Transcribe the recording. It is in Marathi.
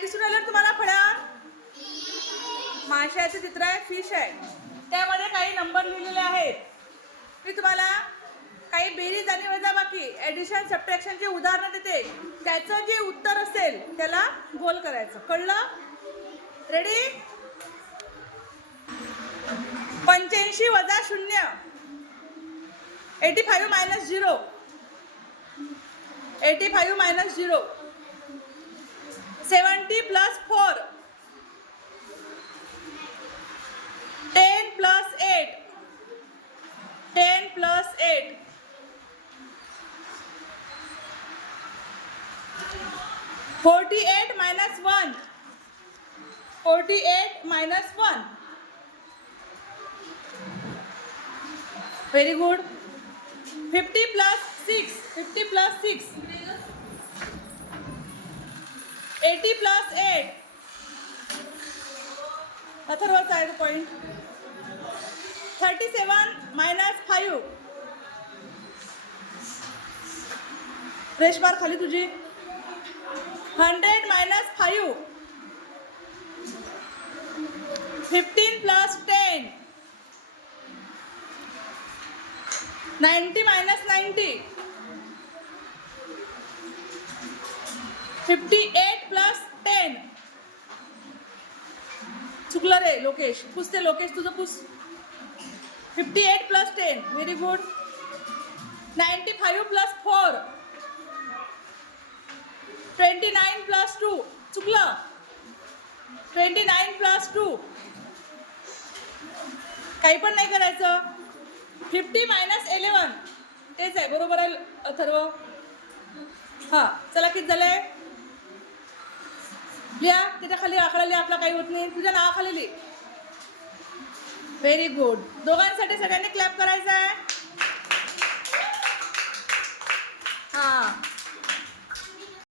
दिसून आलं तुम्हाला फळ्यावर? माशाचं चित्र आहे, फिश आहे. त्यामध्ये काही नंबर लिहिलेले आहेत. मी तुम्हाला काही बेरीज आणि वजाबाकी ॲडिशन सबट्रॅक्शनची उदाहरणं देते. त्याचं जे उत्तर असेल त्याला गोल करायचं. कळलं? रेडी? 85 वजा 0, 85 minus 0, 85 minus 0, 70 plus 4, 10 plus 8, 10 plus 8, 48 minus 1, 48 minus 1. Very good. 50 plus 6, 50 plus 6, 80 plus 8. अथर्वचा आहे पॉइंट. 37 मायनस 5. फ्रेश बार खाली तुझी. 100 मायनस 5, 15 प्लस 10, 90 मायनस 90, 58 प्लस 10. चुकलं रे लोकेश. पुसते लोकेश तुझं पुस. 58 plus 10. Very good. 95 plus 4, 29 plus 2. चुकलं. 29 प्लस 2. काही पण नाही करायचं. 50 मायनस 11. तेच आहे, बरोबर आहे अथर्व. हां, चला किती झाले? लिहा तिथे खाली आकडा लिहा. आपला काही होत नाही. तुझ्या नावाखाली लिही. Very good. दोघांसाठी सगळ्यांनी क्लॅप करायचं आहे.